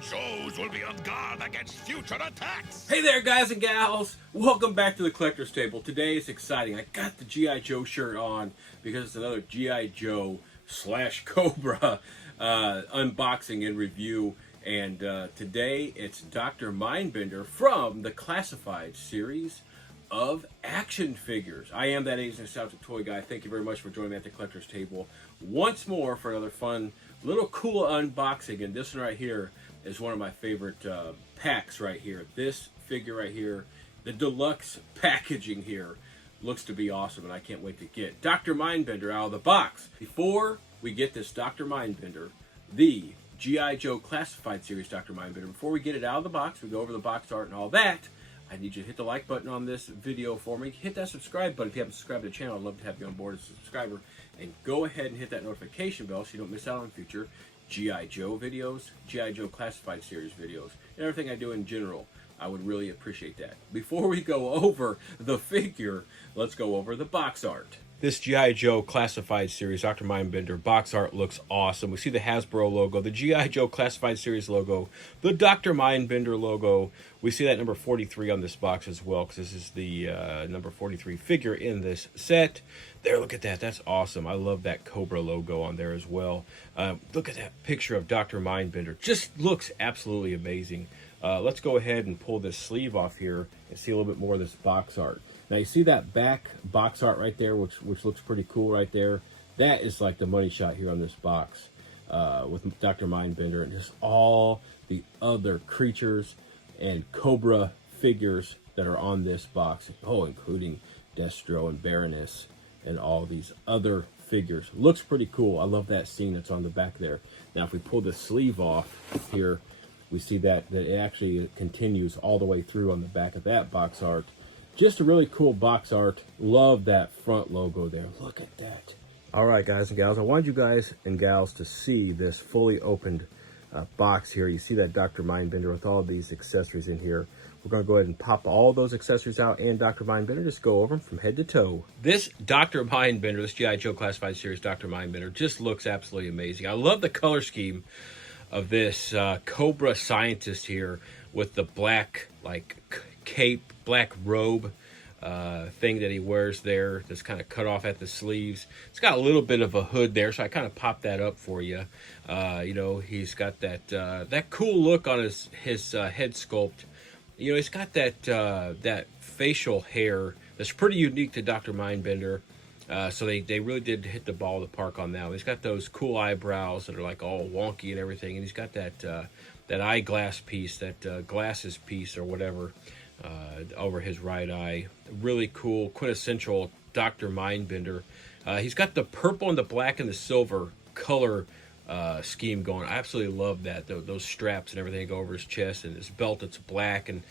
Joes will be on guard against future attacks. Hey there, guys and gals. Welcome back to the Collector's Table. Today is exciting. I got the G.I. Joe shirt on because it's another G.I. Joe / Cobra unboxing and review. And today it's Dr. Mindbender from the Classified series of action figures. I am that Asian nostalgic toy guy. Thank you very much for joining me at the Collector's Table once more for another fun, little cool unboxing. And this one right here is one of my favorite packs right here. This figure right here, the deluxe packaging here, looks to be awesome, and I can't wait to get Dr. Mindbender out of the box. Before we get this Dr. Mindbender, the G.I. Joe Classified series Dr. Mindbender, before we get it out of the box, we go over the box art and all that, I need you to hit the like button on this video for me. Hit that subscribe button if you haven't subscribed to the channel. I'd love to have you on board as a subscriber. And go ahead and hit that notification bell so you don't miss out on future G.I. Joe videos, G.I. Joe Classified series videos, and everything I do in general. I would really appreciate that. Before we go over the figure, let's go over the box art. This G.I. Joe Classified series, Dr. Mindbender, box art looks awesome. We see the Hasbro logo, the G.I. Joe Classified series logo, the Dr. Mindbender logo. We see that number 43 on this box as well, because this is the number 43 figure in this set. There, look at that. That's awesome. I love that Cobra logo on there as well. Look at that picture of Dr. Mindbender. Just looks absolutely amazing. Let's go ahead and pull this sleeve off here and see a little bit more of this box art. Now you see that back box art right there, which looks pretty cool right there. That is like the money shot here on this box with Dr. Mindbender and just all the other creatures and Cobra figures that are on this box. Oh, including Destro and Baroness and all these other figures. Looks pretty cool. I love that scene that's on the back there. Now if we pull the sleeve off here, we see that it actually continues all the way through on the back of that box art. Just a really cool box art. Love that front logo there. Look at that. All right, guys and gals. I wanted you guys and gals to see this fully opened box here. You see that Dr. Mindbender with all these accessories in here. We're going to go ahead and pop all those accessories out and Dr. Mindbender. Just go over them from head to toe. This Dr. Mindbender, this G.I. Joe Classified series Dr. Mindbender, just looks absolutely amazing. I love the color scheme of this Cobra scientist here with the black cape, black robe thing that he wears there that's kind of cut off at the sleeves. It's got a little bit of a hood there, so I kind of popped that up for you. You know, he's got that cool look on his head sculpt. You know, he's got that facial hair that's pretty unique to Dr. Mindbender. So they really did hit the ball of the park on that one. He's got those cool eyebrows that are like all wonky and everything, and he's got that eyeglass piece, that glasses piece or whatever, over his right eye. Really cool, quintessential Dr. Mindbender. He's got the purple and the black and the silver color scheme going. I absolutely love that. Those straps and everything go over his chest, and his belt that's black, and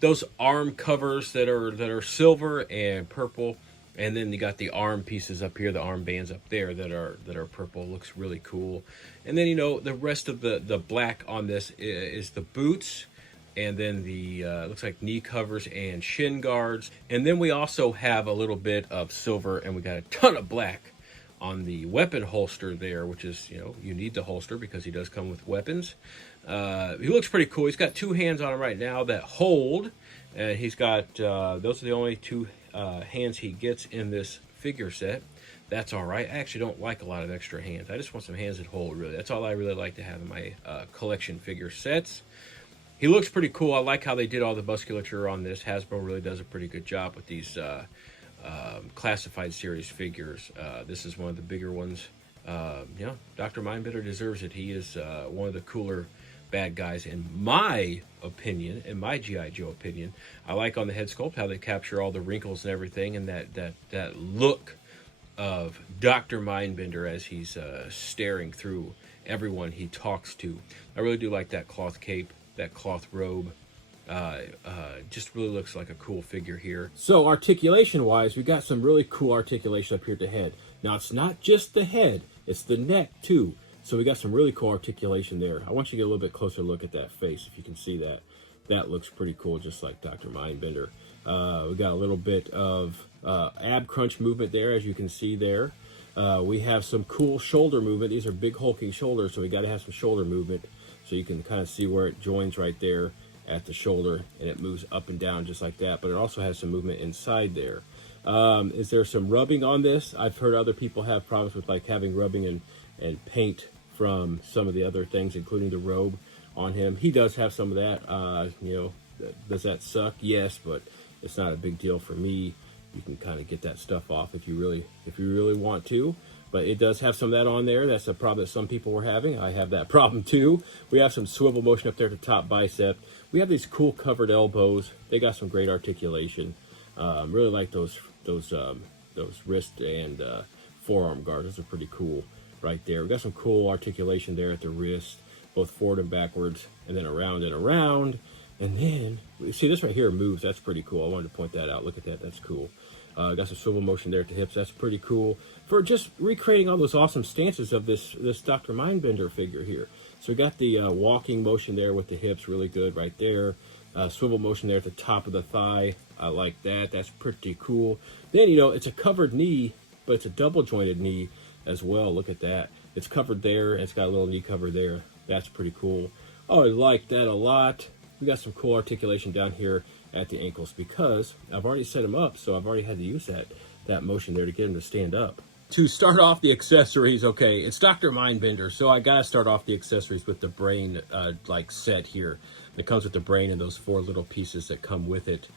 those arm covers that are silver and purple. And then you got the arm pieces up here, the arm bands up there that are purple. Looks really cool. And then, you know, the rest of the black on this is the boots, and then the looks like knee covers and shin guards. And then we also have a little bit of silver, and we got a ton of black on the weapon holster there, which is, you know, you need the holster because he does come with weapons. He looks pretty cool. He's got two hands on him right now that hold, and he's got those are the only two hands he gets in this figure set. That's all right. I actually don't like a lot of extra hands. I just want some hands that hold, really. That's all I really like to have in my collection figure sets. He looks pretty cool. I like how they did all the musculature on this. Hasbro really does a pretty good job with these Classified series figures. This is one of the bigger ones. You know, Dr. Mindbender deserves it. He is one of the cooler bad guys in my opinion, in my G.I. Joe opinion. I like on the head sculpt how they capture all the wrinkles and everything, and that look of Dr. Mindbender as he's staring through everyone he talks to. I really do like that cloth cape, that cloth robe. Just really looks like a cool figure here. So articulation wise, we got some really cool articulation up here at the head. Now it's not just the head, it's the neck too. So we got some really cool articulation there. I want you to get a little bit closer look at that face, if you can see that. That looks pretty cool, just like Dr. Mindbender. We got a little bit of ab crunch movement there, as you can see there. We have some cool shoulder movement. These are big hulking shoulders, so we got to have some shoulder movement. So you can kind of see where it joins right there at the shoulder, and it moves up and down just like that. But it also has some movement inside there. Is there some rubbing on this? I've heard other people have problems with like having rubbing and paint from some of the other things, including the robe on him. He does have some of that. Does that suck? Yes, but it's not a big deal for me. You can kind of get that stuff off if you really want to. But it does have some of that on there. That's a problem that some people were having. I have that problem too. We have some swivel motion up there at the top bicep. We have these cool covered elbows. They got some great articulation. Really like those wrist and forearm guards. Those are pretty cool right there. We got some cool articulation there at the wrist, both forward and backwards, and then around and around. And then, see this right here moves. That's pretty cool. I wanted to point that out. Look at that. That's cool. Got some swivel motion there at the hips. That's pretty cool for just recreating all those awesome stances of this Dr. Mindbender figure here. So we got the walking motion there with the hips, really good right there. Swivel motion there at the top of the thigh. I like that. That's pretty cool. Then, it's a covered knee, but it's a double jointed knee as well. Look at that. It's covered there. It's got a little knee cover there. That's pretty cool. Oh, I like that a lot. We got some cool articulation down here at the ankles because I've already set him up, so I've already had to use that motion there to get him to stand up. To start off the accessories, okay, it's Dr. Mindbender, so I gotta start off the accessories with the brain set here. That comes with the brain and those 4 little pieces that come with it.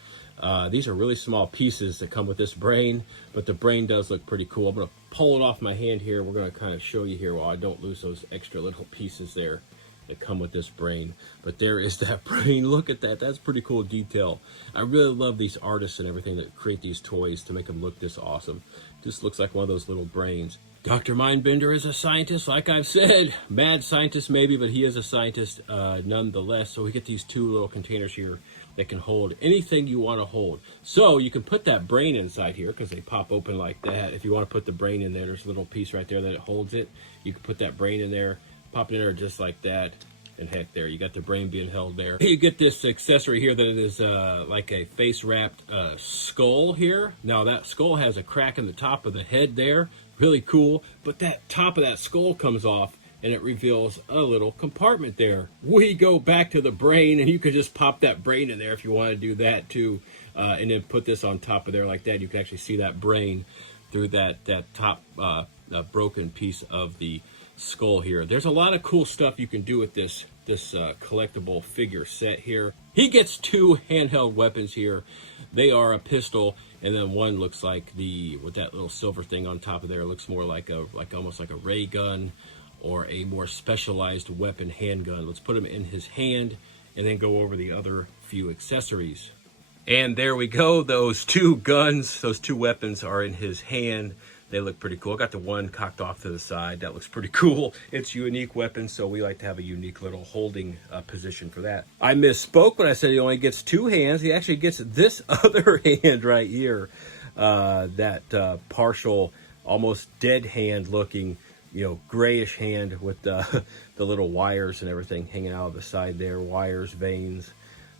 These are really small pieces that come with this brain, but the brain does look pretty cool. I'm gonna pull it off my hand here. We're gonna kind of show you here while I don't lose those extra little pieces there that come with this brain. But there is that brain. Look at that. That's pretty cool detail. I really love these artists and everything that create these toys to make them look this awesome. Just looks like one of those little brains. Dr. Mindbender is a scientist, like I've said. Mad scientist maybe, but he is a scientist nonetheless. So we get these 2 little containers here that can hold anything you want to hold. So you can put that brain inside here because they pop open like that. If you want to put the brain in there, there's a little piece right there that it holds it. You can put that brain in there, pop it in there just like that, and heck, there you got the brain being held there. You get this accessory here that it is like a face wrapped skull here. Now that skull has a crack in the top of the head there, really cool, but that top of that skull comes off and it reveals a little compartment there. We go back to the brain, and you can just pop that brain in there if you want to do that too, and then put this on top of there like that. You can actually see that brain through that top broken piece of the skull here. There's a lot of cool stuff you can do with this collectible figure set here. He gets 2 handheld weapons here. They are a pistol, and then one looks like with that little silver thing on top of there, looks more like almost like a ray gun or a more specialized weapon handgun. Let's put him in his hand and then go over the other few accessories. And there we go. Those 2 guns, those 2 weapons are in his hand. They look pretty cool. I got the one cocked off to the side. That looks pretty cool. It's a unique weapon, so we like to have a unique little holding position for that. I misspoke when I said he only gets 2 hands. He actually gets this other hand right here. That partial, almost dead hand looking, grayish hand with the little wires and everything hanging out of the side there. Wires, veins,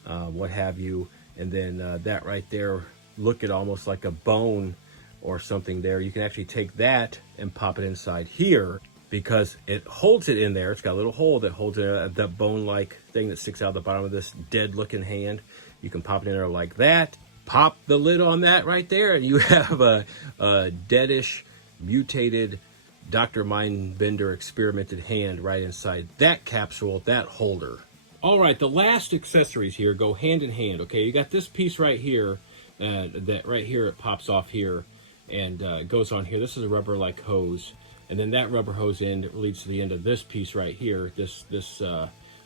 what have you. And then that right there, look at almost like a bone or something there. You can actually take that and pop it inside here because it holds it in there. It's got a little hole that holds it, that bone-like thing that sticks out the bottom of this dead-looking hand. You can pop it in there like that. Pop the lid on that right there, and you have a deadish, mutated Dr. Mindbender experimented hand right inside that capsule, that holder. All right, the last accessories here go hand in hand, okay? You got this piece right here, that right here, it pops off here, and it goes on here. This is a rubber-like hose, and then that rubber hose end leads to the end of this piece right here, this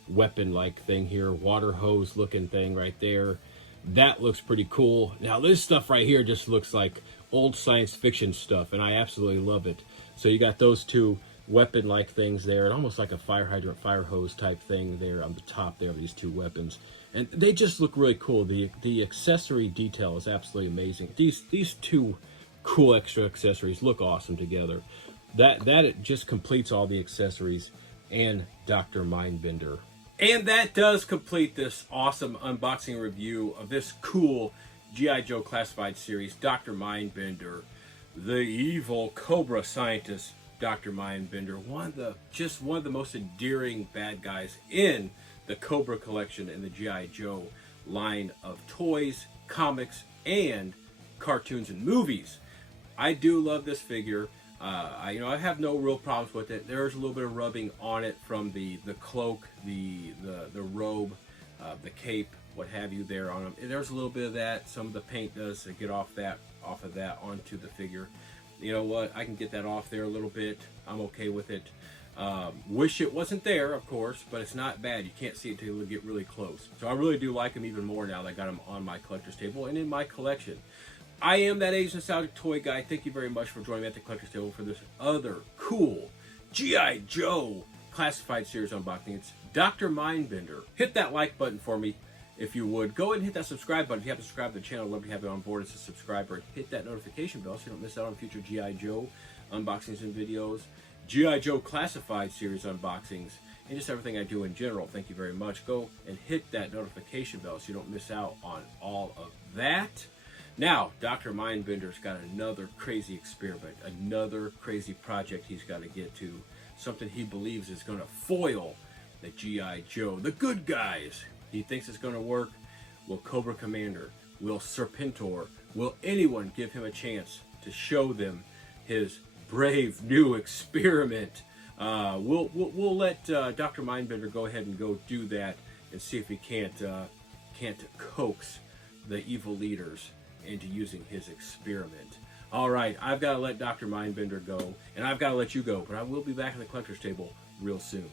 weapon-like thing here, water hose-looking thing right there. That looks pretty cool. Now, this stuff right here just looks like old science fiction stuff, and I absolutely love it. So you got those 2 weapon-like things there, and almost like a fire hydrant, fire hose type thing there on the top there of these 2 weapons. And they just look really cool. The accessory detail is absolutely amazing. These 2 cool extra accessories look awesome together. That it just completes all the accessories and Dr. Mindbender. And that does complete this awesome unboxing review of this cool G.I. Joe Classified series, Dr. Mindbender. the evil Cobra scientist, Dr. Mindbender, one of the most endearing bad guys in the Cobra collection and the G.I. Joe line of toys, comics, and cartoons and movies. I do love this figure. I have no real problems with it. There's a little bit of rubbing on it from the cloak, the robe, the cape, what have you there on him. There's a little bit of that. Some of the paint does get off of that onto the figure. You know what? I can get that off there a little bit. I'm okay with it. Wish it wasn't there, of course, but it's not bad. You can't see it until you get really close. So I really do like him even more now that I got him on my collector's table and in my collection. I am that Asian Nostalgic Toy Guy. Thank you very much for joining me at the collector's table for this other cool G.I. Joe classified series unboxing. It's Dr. Mindbender. Hit that like button for me if you would. Go ahead and hit that subscribe button. If you haven't subscribed to the channel, I'd love to have you on board as a subscriber. Hit that notification bell so you don't miss out on future G.I. Joe unboxings and videos, G.I. Joe classified series unboxings, and just everything I do in general. Thank you very much. Go and hit that notification bell so you don't miss out on all of that. Now, Dr. Mindbender's got another crazy experiment, another crazy project he's got to get to, something he believes is going to foil the G.I. Joe, the good guys. He thinks it's going to work. Will Cobra Commander, will Serpentor, will anyone give him a chance to show them his brave new experiment? We'll let Dr. Mindbender go ahead and go do that and see if he can't coax the evil leaders into using his experiment. All right, I've got to let Dr. Mindbender go, and I've got to let you go, but I will be back at the collector's table real soon.